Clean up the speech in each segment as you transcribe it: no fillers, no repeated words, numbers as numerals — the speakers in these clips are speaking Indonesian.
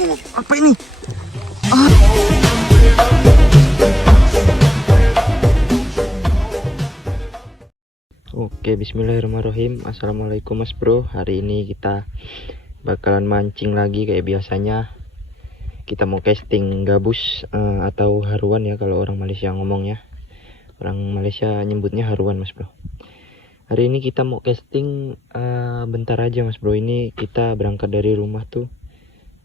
Apa ini? Ah. Oke, bismillahirrahmanirrahim. Assalamualaikum mas bro. Hari ini kita bakalan mancing lagi kayak biasanya. Kita mau casting gabus atau haruan ya kalau orang Malaysia ngomongnya. Orang Malaysia nyebutnya haruan mas bro. Hari ini kita mau casting bentar aja mas bro. Ini kita berangkat dari rumah tuh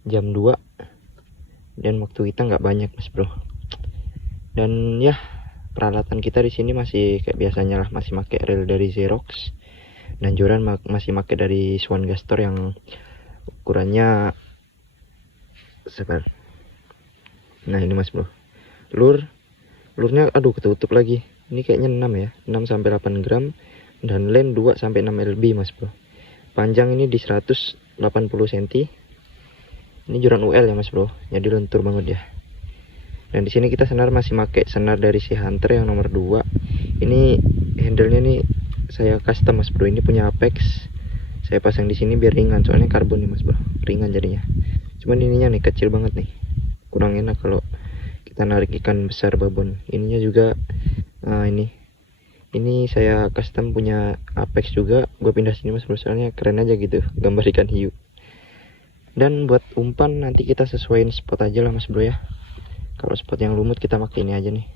jam 2 dan waktu kita nggak banyak mas bro. Dan ya peralatan kita di sini masih kayak biasanya lah, masih pakai reel dari Xerox dan joran masih pakai dari Swan Gastor yang ukurannya sebar. Nah ini mas bro, lurnya aduh ketutup lagi. Ini kayaknya 6 ya, 6 sampai 8 gram dan len 2 sampai 6 lb mas bro. Panjang ini di 180 cm. Ini joran UL ya mas bro, jadi lentur banget ya. Dan di sini kita masih pakai senar dari si Hunter yang nomor 2. Ini handle-nya nih saya custom mas bro. Ini punya Apex. Saya pasang di sini biar ringan, soalnya karbon nih mas bro. Ringan jadinya. Cuman ininya nih kecil banget nih. Kurang enak kalau kita narik ikan besar babon. Ininya juga ini saya custom punya Apex juga. Gue pindah sini mas bro, soalnya keren aja gitu gambar ikan hiu. Dan buat umpan nanti kita sesuaiin spot aja lah mas bro ya. Kalau spot yang lumut kita pakai ini aja nih,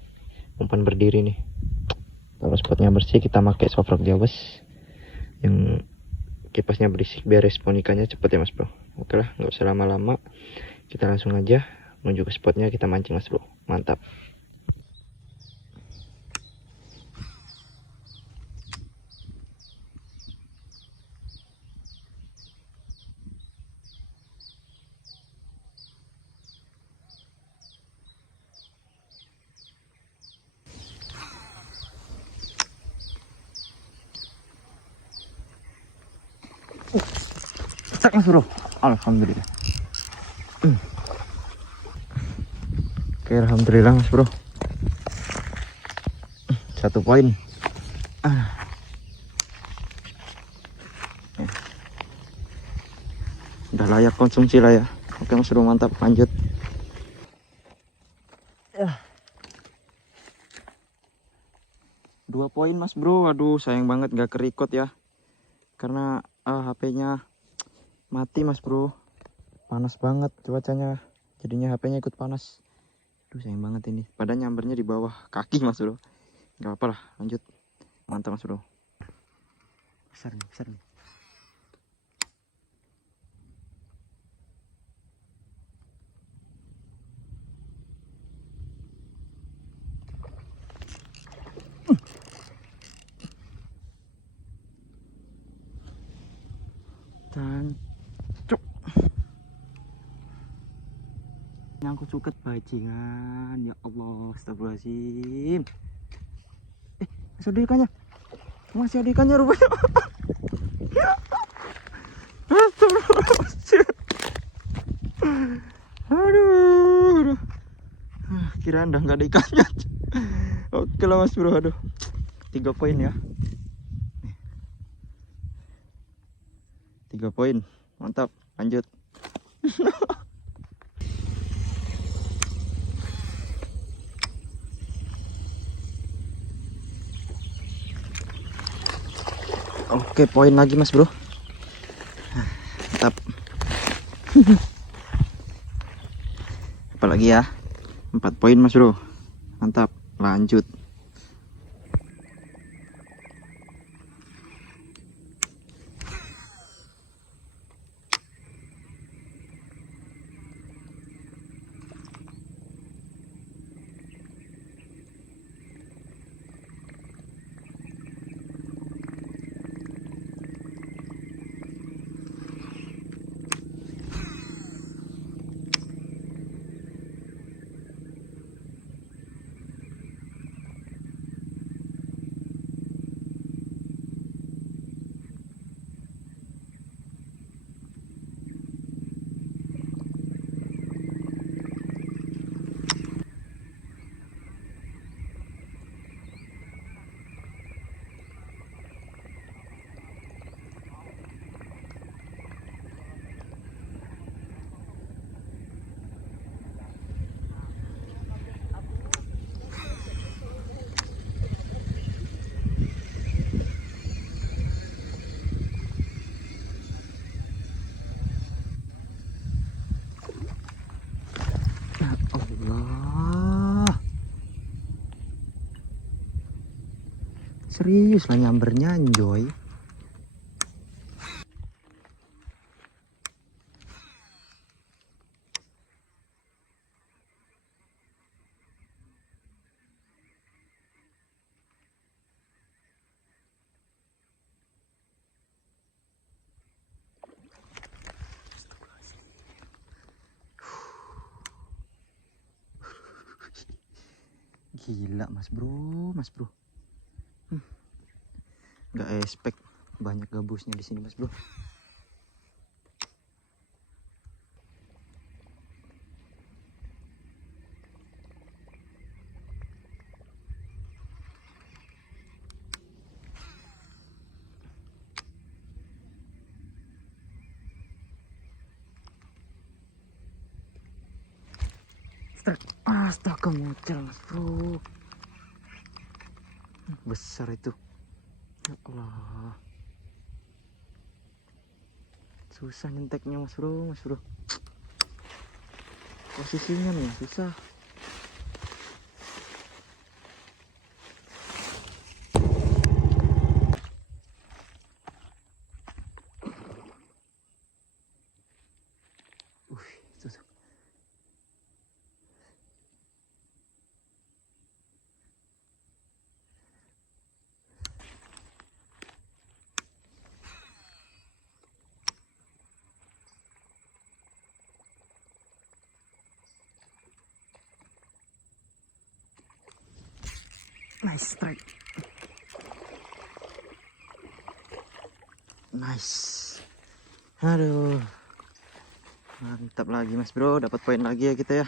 umpan berdiri nih. Kalau spotnya bersih kita pakai soft rock Jawas yang kipasnya berisik biar respon ikannya cepet ya mas bro. Oke lah, nggak usah lama-lama, kita langsung aja menuju ke spotnya, kita mancing mas bro. Mantap. Cek mas bro, alhamdulillah. Oke, alhamdulillah mas bro. 1 poin. Udah layak konsumsi lah ya. Oke mas bro, mantap, lanjut. 2 poin mas bro. Aduh sayang banget gak kerikot ya, karena HP-nya mati mas bro. Panas banget cuacanya, jadinya HP-nya ikut panas. Aduh sayang banget ini, padahal nyambernya di bawah kaki mas bro. Gak apa lah, lanjut. Mantap mas bro. Besar nih, besar nih. Tancuk. Nyangkut suket bajingan. Ya Allah, astagfirullahaladzim. Masih ada ikannya. Masih ada ikannya rupanya. Astagfirullahaladzim. Aduh. Kira anda nggak ada ikannya. Oke lah mas bro, aduh. 3 poin ya. 3 poin, mantap, lanjut. Oke, poin lagi mas bro. Mantap. Apalagi ya, 4 poin mas bro. Mantap, lanjut. Serius lah nyambernya anjoy. Gila mas bro. Nggak expect banyak gabusnya di sini mas bro. Astaga mocel mas bro, besar itu. Ya Allah, susah nyenteknya mas bro. Posisinya nih susah. Susah. Nice strike. Nice. Aduh. Mantap lagi mas bro, dapat poin lagi ya kita ya.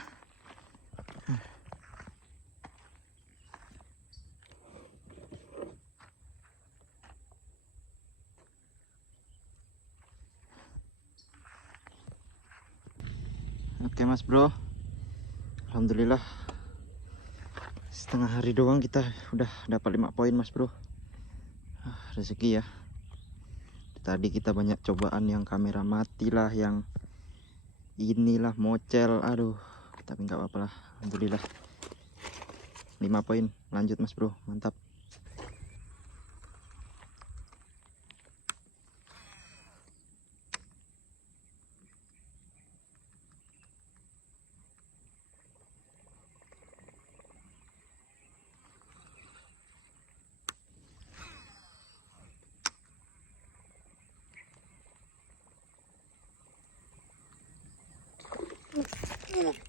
Oke mas bro, alhamdulillah setengah hari doang kita udah dapat 5 poin mas bro. Rezeki ya. Tadi kita banyak cobaan yang kamera mati lah, yang inilah mocel, aduh, tapi nggak apa-apa lah, alhamdulillah 5 poin. Lanjut mas bro, mantap.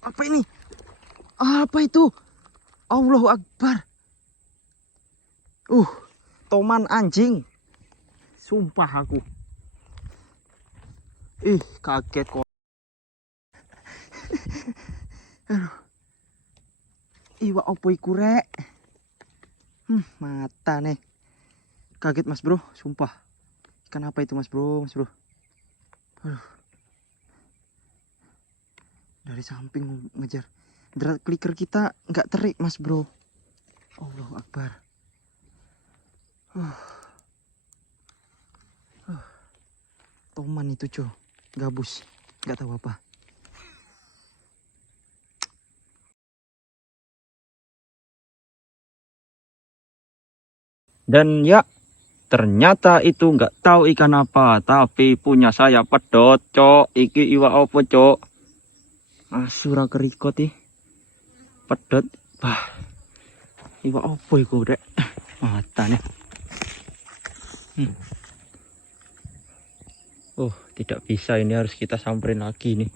Apa ini? Apa itu? Allahu Akbar. Toman anjing. Sumpah aku. Kaget kok. Iwa opo iku rek? Mata nih. Kaget mas bro, sumpah. Ikan apa itu mas bro? Dari samping ngejar. Drat clicker kita nggak terik mas bro. Allahu Akbar. Toman itu cuy, gabus, nggak tahu apa. Dan ya, ternyata itu nggak tahu ikan apa, tapi punya saya pedot cok. Iki iwa opo cok? Asura kerikot ih. Pedot. Bah. Iwa opo iku dek? Mata nih. Tidak bisa, ini harus kita samperin lagi nih.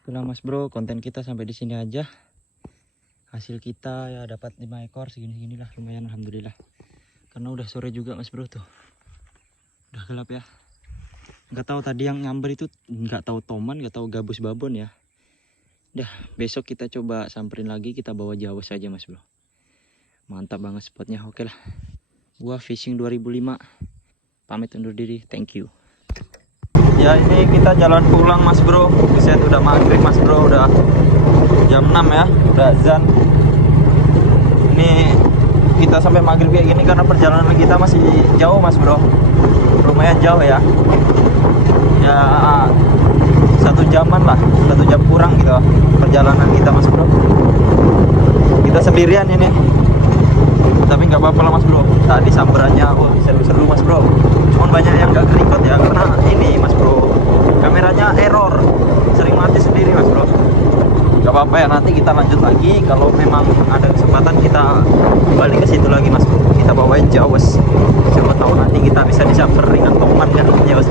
Itulah mas bro, konten kita sampai di sini aja. Hasil kita ya dapat 5 ekor, segini-seginilah, lumayan alhamdulillah. Karena udah sore juga mas bro tuh. Udah gelap ya. Nggak tahu tadi yang nyamber itu, nggak tahu toman, nggak tahu gabus babon ya. Dah, besok kita coba samperin lagi, kita bawa jauh saja mas bro. Mantap banget spotnya, oke lah. Gua fishing 2005. Pamit undur diri, thank you. Ya ini kita jalan pulang mas bro. Buset, udah maghrib mas bro, udah jam 6 ya, udah azan. Ini kita sampai maghrib kayak gini karena perjalanan kita masih jauh mas bro. Lumayan jauh ya. Ya 1 jaman lah, 1 jam kurang gitu perjalanan kita mas bro. Kita sendirian ini, tapi nggak apa-apa lah mas bro. Tadi samberannya wah seru-seru mas bro, cuman banyak yang nggak kerecord ya karena ini mas bro, kameranya error, sering mati sendiri mas bro. Gak apa-apa ya, nanti kita lanjut lagi. Kalau memang ada kesempatan kita balik ke situ lagi mas bro. Kita bawain jauh, siapa tahu nanti kita bisa disamber dengan teman kan, jauh